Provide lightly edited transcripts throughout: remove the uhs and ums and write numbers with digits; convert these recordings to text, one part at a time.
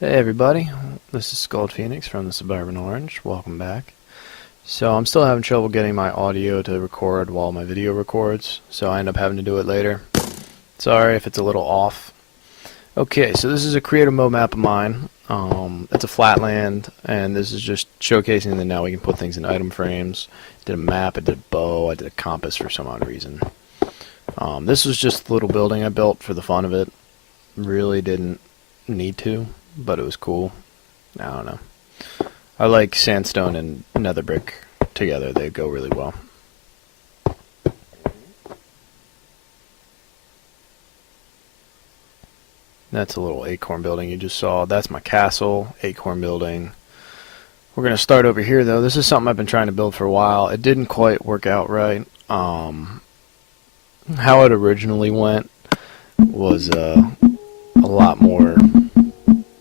Hey everybody, this is Skull Phoenix from the Suburban Orange. Welcome back. So I'm still having trouble getting my audio to record while my video records, so I end up having to do it later. Sorry if it's a little off. Okay, so this is a creative mode map of mine. It's a Flatland, and this is just showcasing that now we can put things in item frames. Did a map, I did a bow, I did a compass for some odd reason. This was just a little building I built for the fun of it. Really didn't need to, but it was cool. I don't know. I like sandstone and nether brick together. They go really well. That's a little acorn building you just saw. That's my castle, acorn building. We're going to start over here though. This is something I've been trying to build for a while. It didn't quite work out right. How it originally went was a lot more...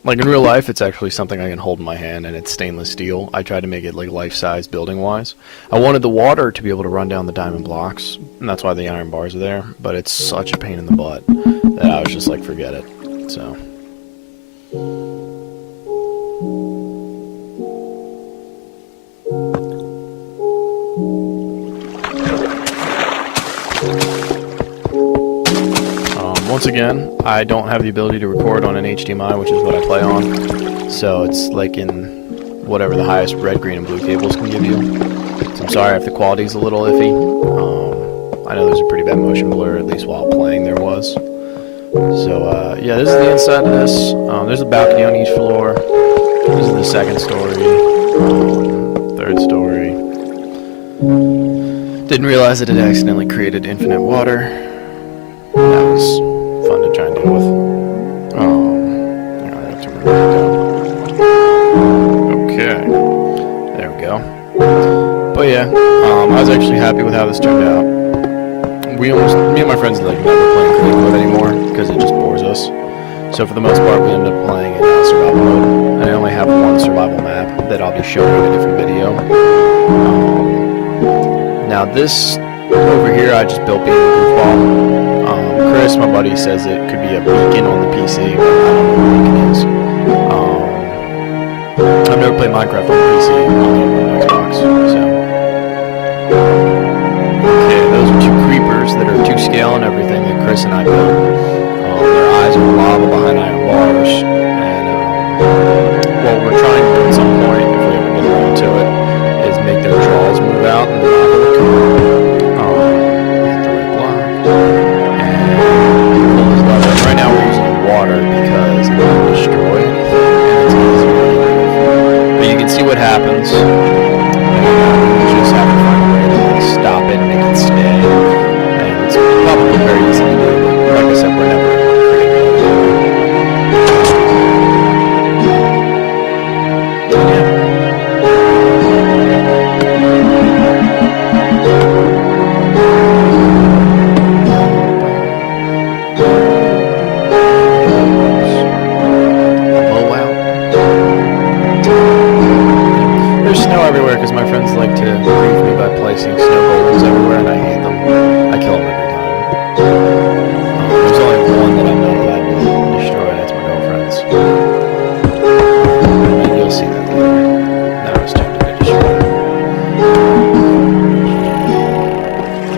Like in real life, it's actually something I can hold in my hand, and it's stainless steel. I tried to make it like life-size building-wise. I wanted the water to be able to run down the diamond blocks, and that's why the iron bars are there, but it's such a pain in the butt that I was just like, forget it. So... once again, I don't have the ability to record on an HDMI, which is what I play on, so it's like in whatever the highest red, green, and blue cables can give you. So I'm sorry if the quality's a little iffy. I know there's a pretty bad motion blur, at least while playing there was. So yeah, this is the inside of this. There's a balcony on each floor. This is the second story, third story. Didn't realize that it accidentally created infinite water. That was fun to try and deal with. I have to remove that down. Okay, there we go. But yeah, I was actually happy with how this turned out. Me and my friends like never playing creative mode anymore because it just bores us. So for the most part, we ended up playing in survival mode. And I only have one survival map that I'll be showing in a different video. Now this over here, I just built being a goofball. Chris, my buddy, says it could be a beacon on the PC, but I don't know what a beacon is. I've never played Minecraft on the PC, only on Xbox, so... Okay, those are two creepers that are 2 scale and everything that Chris and I built. Their eyes are lava behind iron bars, and what we're trying to do at some point, if we ever get around to it, is make their jaws move out and the lava will come out. Water because it doesn't destroy anything and it's easy to move. But you can see what happens. You just have to find a way to stop it and make it stay. And it's probably very easy to do. Like I said, we're never everywhere because my friends like to grieve me by placing snow golems everywhere, and I hate them. I kill them every time. There's only one that I'm not allowed to destroy, and that's my girlfriend's. And you'll see that later. Now I was tempted to destroy it.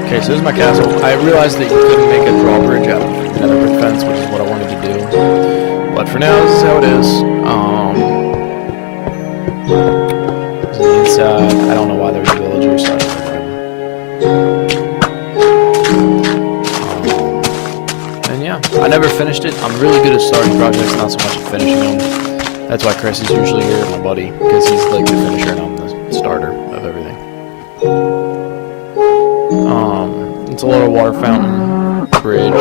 Okay, so this is my castle. I realized that you couldn't make a drawbridge out of another brick fence, which is what I wanted to do. But for now, this is how it is. I don't know why there's villagers. And yeah, I never finished it. I'm really good at starting projects, not so much at finishing them. That's why Chris is usually here, my buddy, because he's like the finisher and I'm the starter of everything. It's a little water fountain bridge.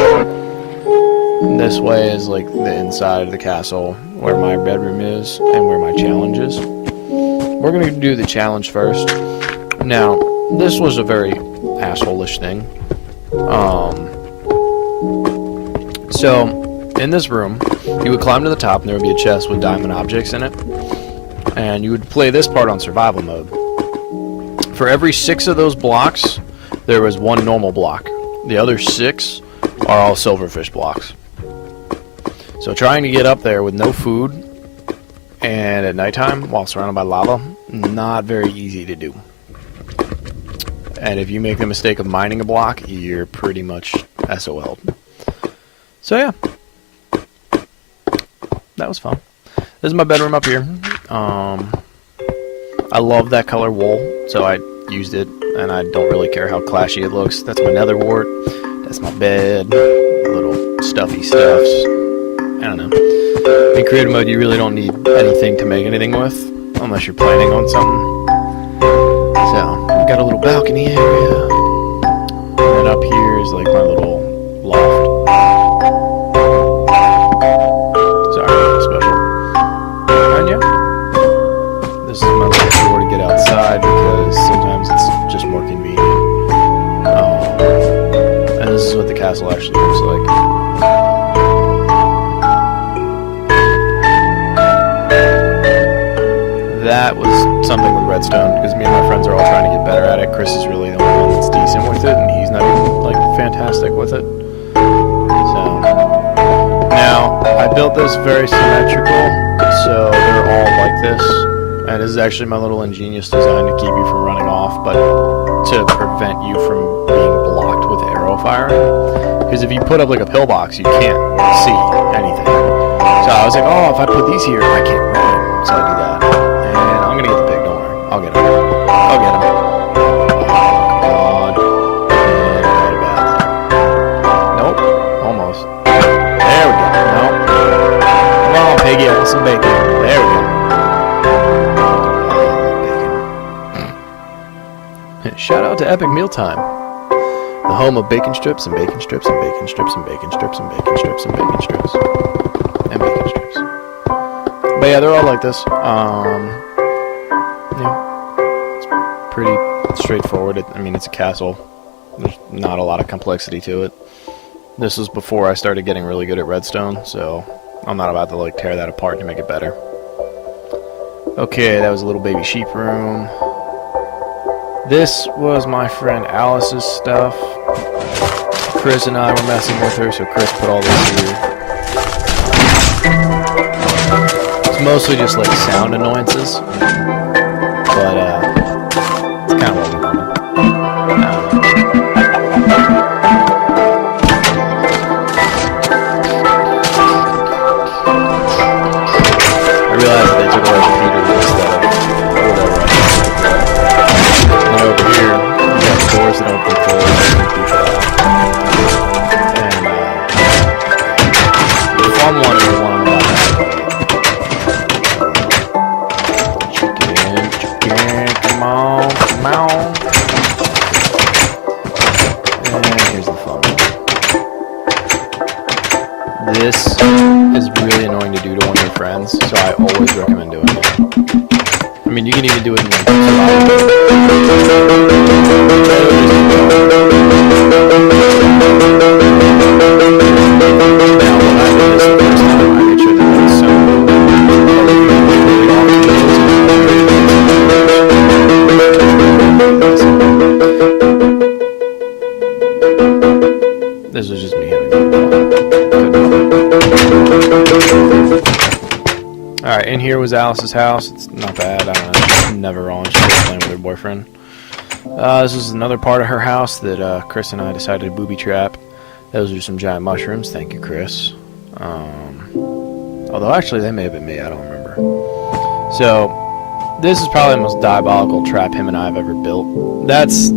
This way is like the inside of the castle, where my bedroom is and where my challenge is. We're going to do the challenge first. Now, this was a very asshole-ish thing. So, in this room, you would climb to the top and there would be a chest with diamond objects in it. And you would play this part on survival mode. For every 6 of those blocks, there was 1 normal block. The other 6 are all silverfish blocks. So trying to get up there with no food and at nighttime, while surrounded by lava, not very easy to do. And if you make the mistake of mining a block, you're pretty much SOL'd. So yeah, that was fun. This is my bedroom up here. I love that color wool, so I used it, and I don't really care how clashy it looks. That's my nether wart. That's my bed. Little stuffy stuffs. I don't know. In creative mode, you really don't need anything to make anything with, unless you're planning on something. So, we got a little balcony area. And then up here is like my little loft. Sorry, nothing special. And yeah, this is my little door to get outside because sometimes it's just more convenient. And this is what the castle actually looks like. That was something with redstone, because me and my friends are all trying to get better at it. Chris is really the only one that's decent with it, and he's not even, like, fantastic with it. So, now, I built this very symmetrical, so they're all like this. And this is actually my little ingenious design to keep you from running off, but to prevent you from being blocked with arrow firing. Because if you put up, like, a pillbox, you can't see anything. So I was like, oh, if I put these here, I can't run. So I do that. I'm gonna get the pig, don't worry. I'll get him. I'll get him. Oh, God. And right about there. Nope. Almost. There we go. Nope. Come on, piggy. I want some bacon. There we go. Bacon. Shout out to Epic Mealtime. The home of bacon strips and bacon strips and bacon strips and bacon strips and bacon strips and bacon strips. And bacon strips. But yeah, they're all like this. Yeah, it's pretty straightforward. I mean, it's a castle. There's not a lot of complexity to it. This was before I started getting really good at redstone, so I'm not about to like tear that apart to make it better. Okay, that was a little baby sheep room. This was my friend Alice's stuff. Chris and I were messing with her, so Chris put all this here. It's mostly just like sound annoyances. But, it's kind of what we're doing. I realized they took away the computer instead of whatever. And then over here, you got doors that open forward and people out. And, the fun one is the one I'm about to have. Come on. And here's the fun one. This is really annoying to do to one of your friends, so I always recommend doing it. I mean, you can even do it in like survival. Now, when I did this the first time, I made sure that there was some This was just me having fun. Alright, in here was Alice's house. It's not bad. I don't know. She's never wrong. She's just playing with her boyfriend. This is another part of her house that Chris and I decided to booby trap. Those are some giant mushrooms. Thank you, Chris. Although, actually, they may have been me. I don't remember. So, this is probably the most diabolical trap him and I have ever built. That's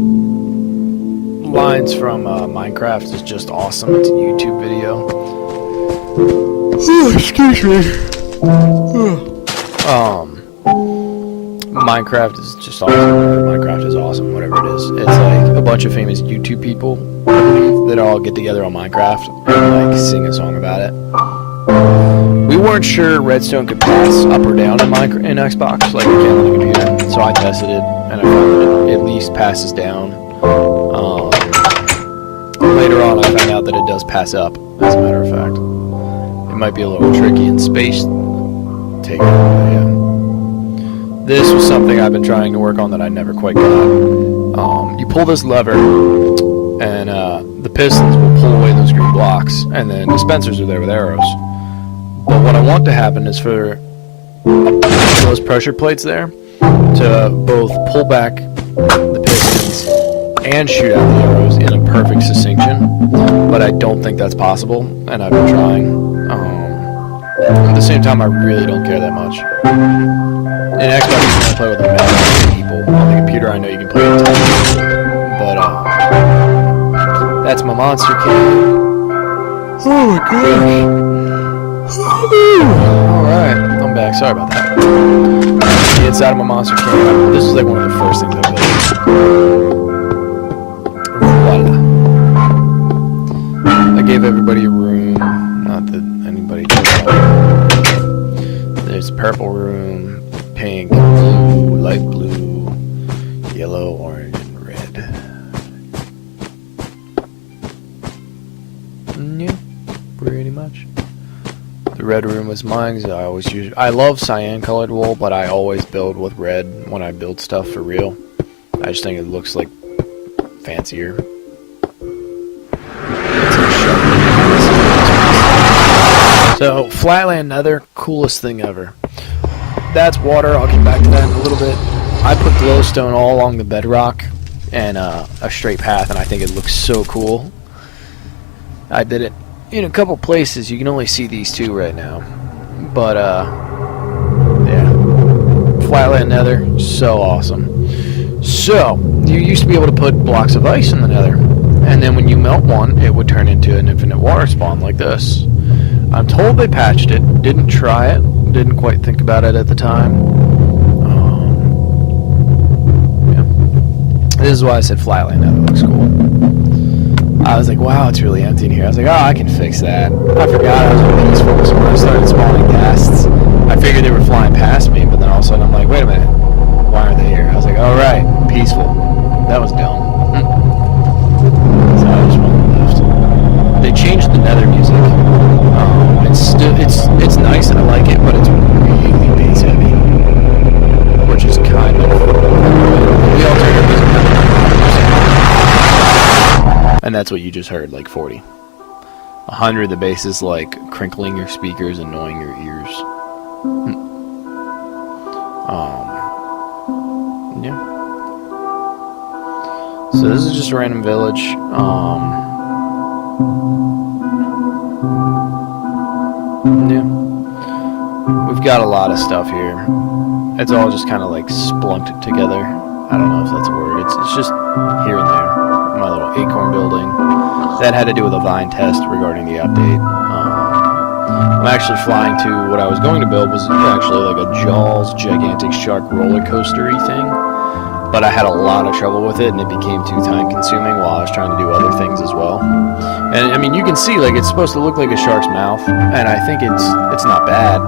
lines from Minecraft is just awesome. It's a YouTube video. Excuse me. Minecraft is just awesome. Minecraft is awesome, whatever it is. It's like a bunch of famous YouTube people that all get together on Minecraft and like sing a song about it. We weren't sure redstone could pass up or down in Xbox like it can on the computer, so I tested it and I found that it at least passes down. Later on, I found out that it does pass up, as a matter of fact. It might be a little tricky in space taking, yeah. This was something I've been trying to work on that I never quite got. You pull this lever, and the pistons will pull away those green blocks, and then dispensers are there with arrows. But what I want to happen is for those pressure plates there to both pull back the pistons and shoot out the arrows in a perfect succinction, but I don't think that's possible, and I've been trying. At the same time, I really don't care that much. In Xbox, you can play with a million people. On the computer, I know you can play with 10 people, but that's my monster can. Oh my gosh! Alright, I'm back. Sorry about that. The inside of my monster can. This is like one of the first things I built. Voila. I gave everybody a room. Not that anybody did that. There's a purple room, pink, blue, light blue, yellow, orange, and red. Yeah, pretty much. The red room was mine because I love cyan colored wool, but I always build with red when I build stuff for real. I just think it looks like fancier. So, Flatland Nether, coolest thing ever. That's water, I'll get back to that in a little bit. I put glowstone all along the bedrock and a straight path, and I think it looks so cool. I did it in a couple places. You can only see these two right now. But, yeah. Flatland Nether, so awesome. So, you used to be able to put blocks of ice in the Nether, and then when you melt one, it would turn into an infinite water spawn like this. I'm told they patched it, didn't try it, didn't quite think about it at the time. Yeah. This is why I said Flatland Nether looks cool. I was like, wow, it's really empty in here. I was like, oh, I can fix that. I forgot I was really peaceful, so when I started spawning ghasts, I figured they were flying past me, but then all of a sudden I'm like, wait a minute, why aren't they here? I was like, all right, peaceful. That was dumb. So I just went left. They changed the Nether music. It's nice and I like it, but it's really bass heavy, which is kind of the alternative is 100%. And that's what you just heard, like 40. 100, the bass is like crinkling your speakers, annoying your ears. Yeah. So this is just a random village. Yeah. We've got a lot of stuff here. It's all just kind of like splunked together. I don't know if that's a word. It's just here and there. My little acorn building. That had to do with a Vine test regarding the update. I'm actually flying to what I was going to build was actually like a Jaws gigantic shark roller coaster-y thing. But I had a lot of trouble with it, and it became too time-consuming while I was trying to do other things as well. And I mean, you can see like it's supposed to look like a shark's mouth, and I think it's not bad.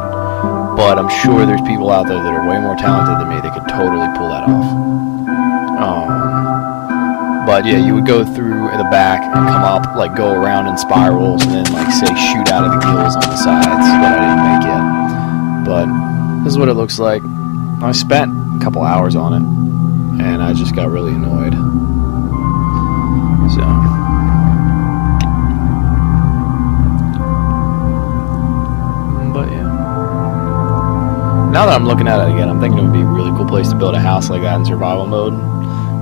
But I'm sure there's people out there that are way more talented than me that could totally pull that off. But yeah, you would go through the back and come up, like go around in spirals, and then like say shoot out of the gills on the sides that I didn't make yet. But this is what it looks like. I spent a couple hours on it. And I just got really annoyed. So. But yeah. Now that I'm looking at it again, I'm thinking it would be a really cool place to build a house like that in survival mode.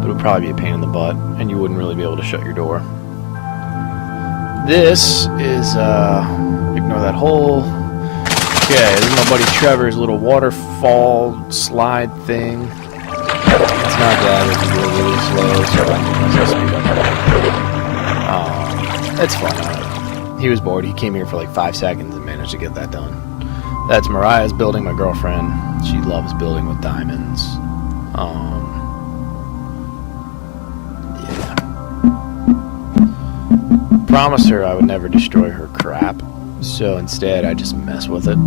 But it would probably be a pain in the butt, and you wouldn't really be able to shut your door. This is, ignore that hole. Okay, this is my buddy Trevor's little waterfall slide thing. It's not bad if you go really slow, so I can speed up. It's fun. He was bored. He came here for like 5 seconds and managed to get that done. That's Mariah's building, my girlfriend. She loves building with diamonds. Yeah. Promised her I would never destroy her crap, so instead I just mess with it.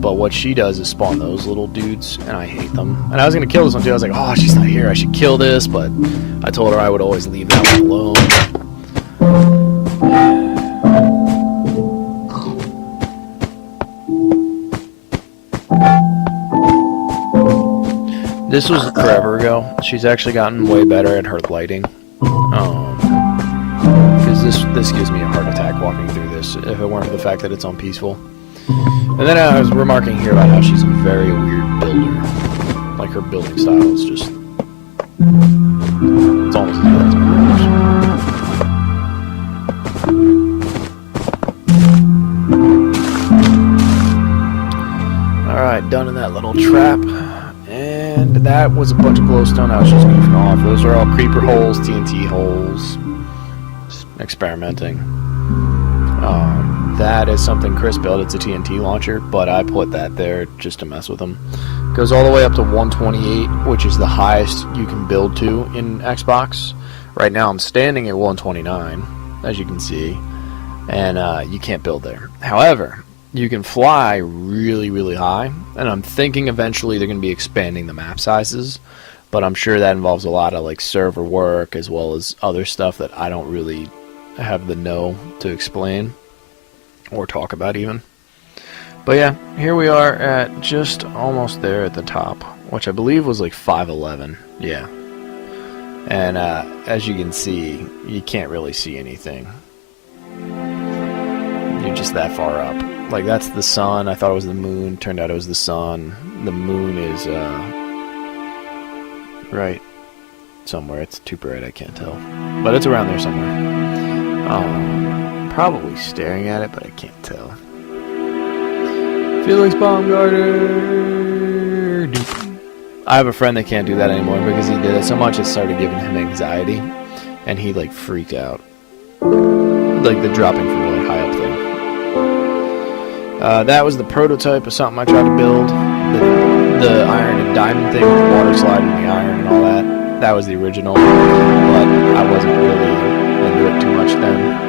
But what she does is spawn those little dudes, and I hate them. And I was going to kill this one too. I was like, oh, she's not here. I should kill this, but I told her I would always leave that one alone. This was forever ago. She's actually gotten way better at her lighting. Because this gives me a heart attack walking through this, if it weren't for the fact that it's on peaceful. And then I was remarking here about how she's a very weird builder. Like her building style is just... it's almost as bad as my brother's. Alright, done in that little trap. And that was a bunch of glowstone I was just goofing off. Those are all creeper holes, TNT holes. Just experimenting. That is something Chris built. It's a TNT launcher, but I put that there just to mess with him. Goes all the way up to 128, which is the highest you can build to in Xbox. Right now I'm standing at 129, as you can see, and you can't build there. However, you can fly really, really high, and I'm thinking eventually they're going to be expanding the map sizes, but I'm sure that involves a lot of like server work as well as other stuff that I don't really have the know to explain or talk about even. But yeah, here we are at just almost there at the top, which I believe was like 511. Yeah. And as you can see, you can't really see anything. You're just that far up. Like that's the sun. I thought it was the moon. Turned out it was the sun. The moon is right somewhere. It's too bright, I can't tell. But it's around there somewhere. Probably staring at it, but I can't tell. Felix Baumgartner. I have a friend that can't do that anymore because he did it so much it started giving him anxiety, and he like freaked out. Like the dropping from really high up thing. That was the prototype of something I tried to build. The iron and diamond thing with the water slide and the iron and all that. That was the original, but I wasn't really into it too much then.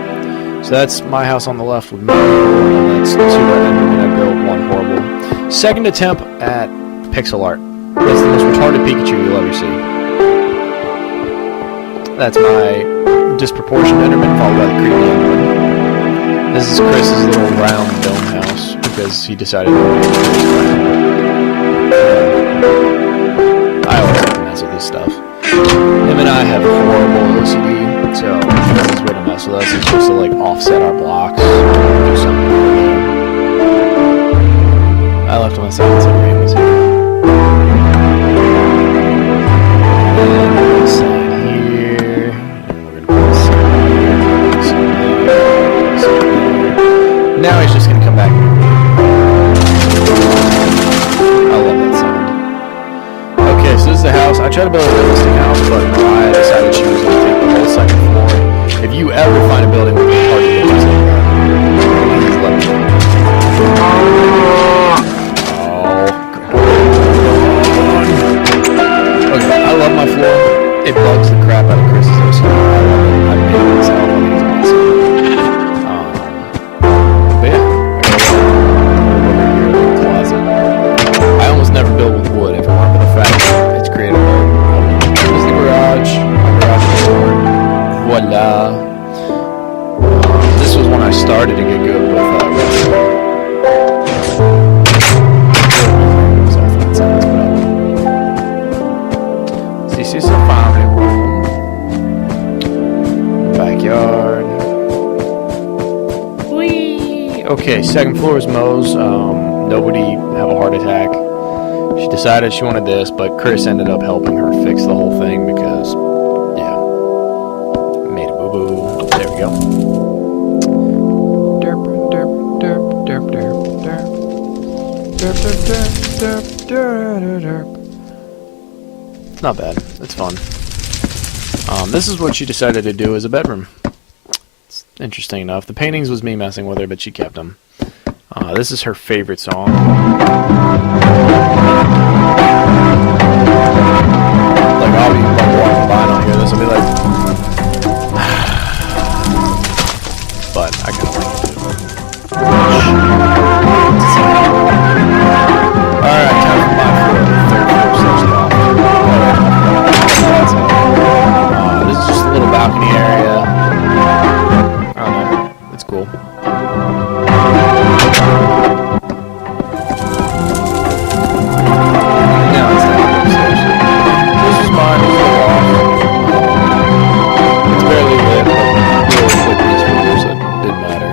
So that's my house on the left with me, and that's two Endermen I built, one horrible. Second attempt at pixel art. That's the most retarded Pikachu you'll ever see. That's my disproportionate Enderman, followed by the creepy Enderman. This is Chris's little round dome house, because he decided to make it round. I always like to mess with this stuff. Him and I have horrible OCD. So, the easiest way to mess with us is just to, like, offset our blocks. Do something like that. I left myself until Rain was here. And we're going to sign here. And we're going to put a sign here. Now he's just going to come back and I love that sound. Okay, so this is the house. I tried to build a realistic house, but Mariah decided she was going to take the whole second floor. If you ever find a building with a party buildings like that, please let me know. Oh, okay, I love my floor. It bugs the crap out of Chris's house. I love it. I made it myself. I think it's awesome. But yeah, I got over here in the closet. I almost never build with wood if it weren't for the fact that it's creative mode. Here's the garage. My garage door. Voila. This was when I started to get good with wrestling. This is a family room. Backyard. Whee! Okay, second floor is Mo's. Nobody have a heart attack. She decided she wanted this, but Chris ended up helping her fix the whole thing because, yeah, made a boo-boo. There we go. Derp, derp, derp, derp, derp, derp. Derp, derp, derp, derp, derp, derp. It's not bad. It's fun. This is what she decided to do as a bedroom. It's interesting enough. The paintings was me messing with her, but she kept them. This is her favorite song. Like, I'll be walking by and I'll hear this, I'll be like... but I kind of like it too. Alright, time for my floor. Third floor slash top. This is just a little balcony area. I don't know. It's cool. It's barely lit, but really quick these figures, it didn't matter.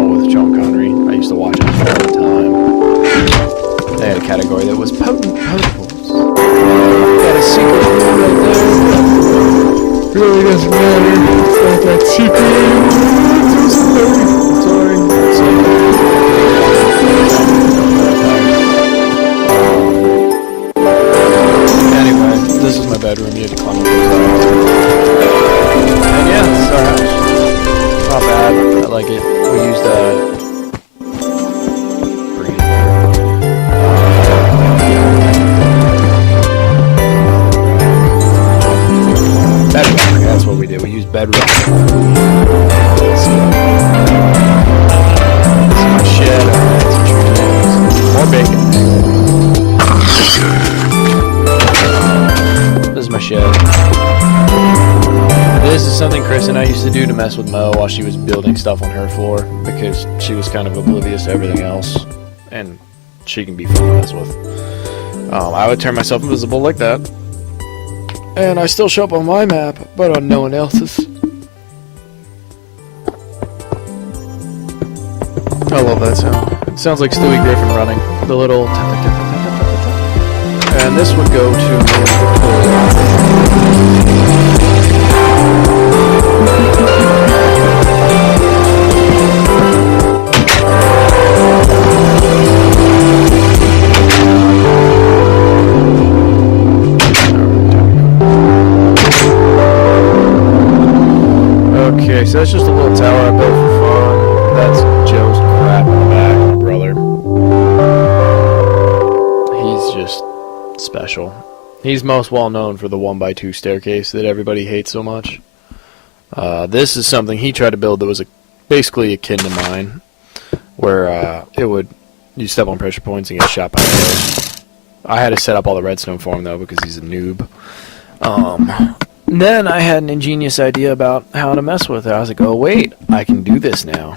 channel with Sean Connery. I used to watch it all the time. They had a category that was potent potables. Got a secret right there. Really doesn't matter. It's not that secret. Sorry. Anyway, this is my bedroom. You have to climb up those ladders. And yeah, this is our house. Not bad. I like it. We used bedrock. That's what we did. We used bedrock. This is my shed. More bacon. This is my shed. This is something Chris and I used to do to mess with Mo while she was building stuff on her floor, because she was kind of oblivious to everything else, and she can be fun to mess with. I would turn myself invisible like that, and I still show up on my map, but on no one else's. I love that sound. It sounds like Stewie Griffin running. The little... And this would go to... Okay, so that's just a little tower I built for fun. That's Joe's crap in the back, my brother. He's just special. He's most well known for the 1x2 staircase that everybody hates so much. This is something he tried to build that was basically akin to mine, where you step on pressure points and get shot by arrows. I had to set up all the redstone for him though because he's a noob. Then I had an ingenious idea about how to mess with it. I was like, oh wait, I can do this now.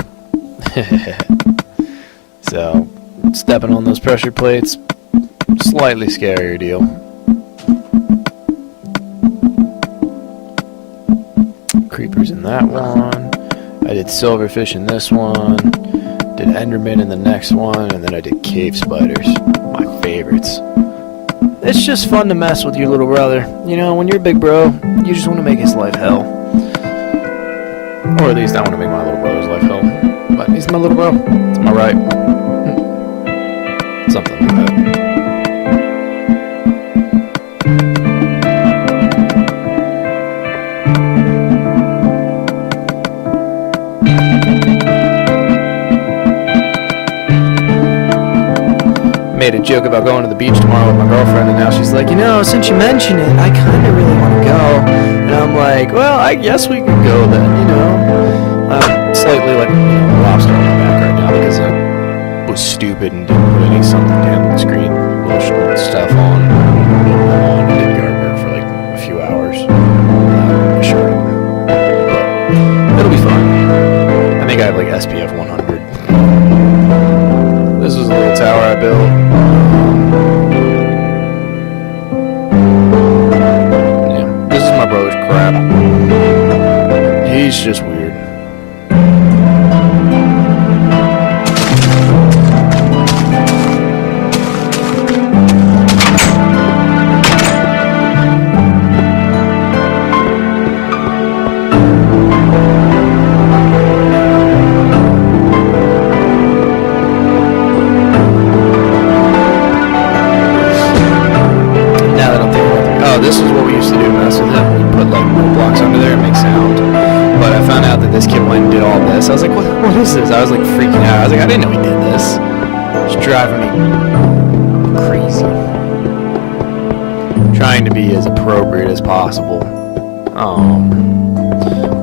So, stepping on those pressure plates, slightly scarier deal. Creepers in that one. I did silverfish in this one. Did enderman in the next one, and then I did cave spiders. My favorites. It's just fun to mess with your little brother. You know, when you're a big bro, you just want to make his life hell. Or at least I want to make my little brother's life hell. But he's my little bro. It's my right. Something like that. Made a joke about going to the beach tomorrow with my girlfriend, and now she's like, you know, since you mention it, I kind of really want to go. And I'm like, well, I guess we could go then, you know. I'm slightly like, lobster on my back right now because I was stupid and didn't put any something to handle the screen little stuff on. And did yard work for like a few hours. Sure. But it'll be fun. I think I have like SPF 100. This is a little tower I built. Yeah, this is my brother's crap. He's just weird. This is what we used to do to mess with it. We put like wood blocks under there and make sound. But I found out that this kid went and did all this. I was like, what is this? I was like freaking out. I was like, I didn't know he did this. It's driving me crazy. Trying to be as appropriate as possible.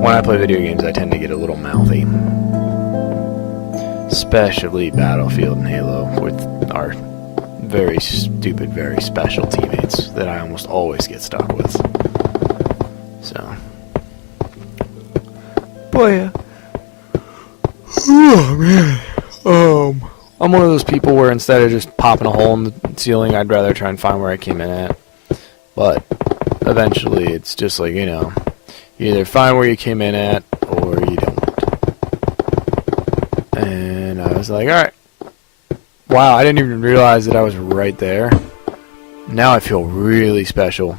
When I play video games, I tend to get a little mouthy. Especially Battlefield and Halo with our very stupid, very special teammates that I almost always get stuck with. So, boy, yeah. Oh man. I'm one of those people where instead of just popping a hole in the ceiling, I'd rather try and find where I came in at. But eventually, it's just like, you know, you either find where you came in at or you don't. And was like, alright. Wow, I didn't even realize that I was right there. Now I feel really special.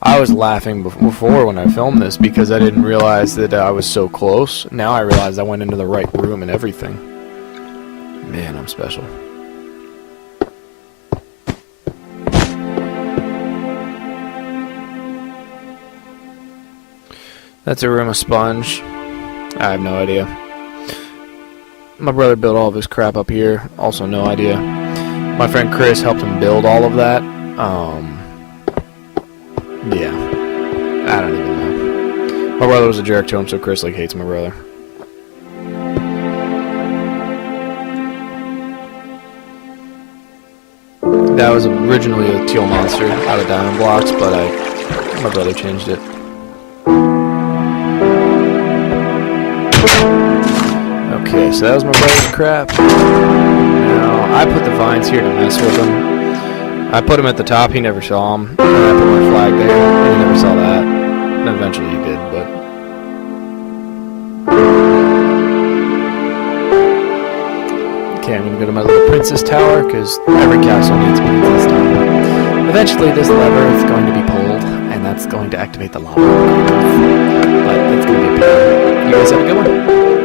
I was laughing before when I filmed this because I didn't realize that I was so close. Now I realize I went into the right room and everything. Man, I'm special. That's a room of sponge. I have no idea. My brother built all of his crap up here. Also no idea. My friend Chris helped him build all of that. Yeah. I don't even know. My brother was a jerk to him, so Chris like hates my brother. That was originally a teal monster out of diamond blocks, but my brother changed it. Okay, so that was my brother's crap. Now, I put the vines here to mess with him. I put him at the top, he never saw him. And I put my flag there, and he never saw that. And eventually he did, but... Okay, I'm gonna go to my little princess tower, because every castle needs a princess tower. Eventually this lever is going to be pulled, and that's going to activate the lava. But it's gonna be a pain. You guys have a good one.